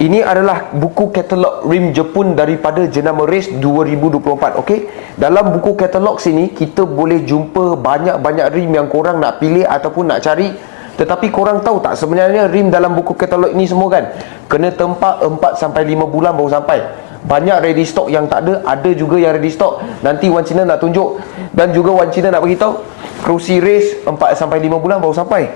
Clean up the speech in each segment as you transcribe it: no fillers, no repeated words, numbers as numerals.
Ini adalah buku katalog rim Jepun daripada jenama Race 2024. Okey. Dalam buku katalog sini kita boleh jumpa banyak-banyak rim yang korang nak pilih ataupun nak cari. Tetapi korang tahu tak sebenarnya rim dalam buku katalog ini semua kan kena tempa 4 sampai 5 bulan baru sampai. Banyak ready stock yang tak ada juga yang ready stock. Nanti Wan Cina nak tunjuk dan juga Wan Cina nak beritahu kerusi Race 4 sampai 5 bulan baru sampai.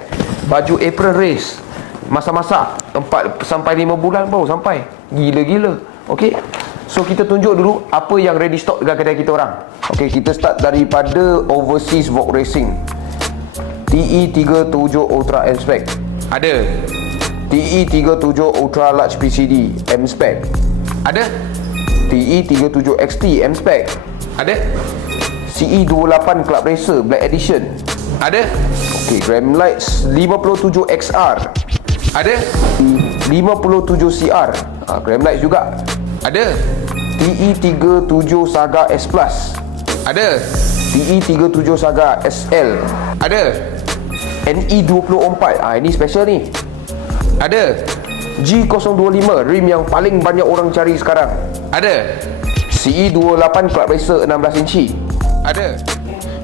Baju apron Race masa-masa 4 sampai 5 bulan baru sampai. Gila-gila. Okey. So kita tunjuk dulu apa yang ready stock dekat kedai kita orang. Okey, kita start daripada Overseas Vogue Racing. TE37 Ultra M Spec. Ada. TE37 Ultra Large PCD M Spec. Ada. TE37 XT M Spec. Ada. CE28 Club Racer Black Edition. Ada. Okey, Gram Lights 57 XR. Ada. 57 CR. Gram Lights juga. Ada. TE37 Saga S Plus. Ada. TE37 Saga SL. Ada. NE24. Ini special ni. Ada. G025 rim yang paling banyak orang cari sekarang. Ada. CE28 Club Racer 16 inci. Ada.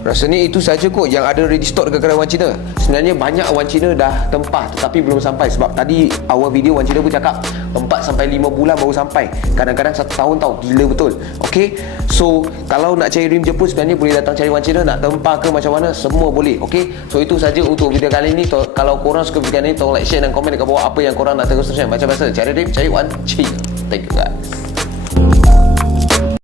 Rasanya itu saja kot yang ada ready stock dekat kedai Wan Cina. Sebenarnya banyak Wan Cina dah tempah tetapi belum sampai. Sebab tadi awal video Wan Cina pun cakap 4 sampai 5 bulan baru sampai. Kadang-kadang 1 tahun tau. Gila betul. Okay. So kalau nak cari rim Jepun sebenarnya boleh datang cari Wan Cina. Nak tempah ke macam mana semua boleh. Okay. So itu saja untuk video kali ni. Kalau korang suka video ni tolong like, share dan komen dekat bawah apa yang korang nak terus share. Macam biasa cari rim, cari Wan Cina. Thank you guys.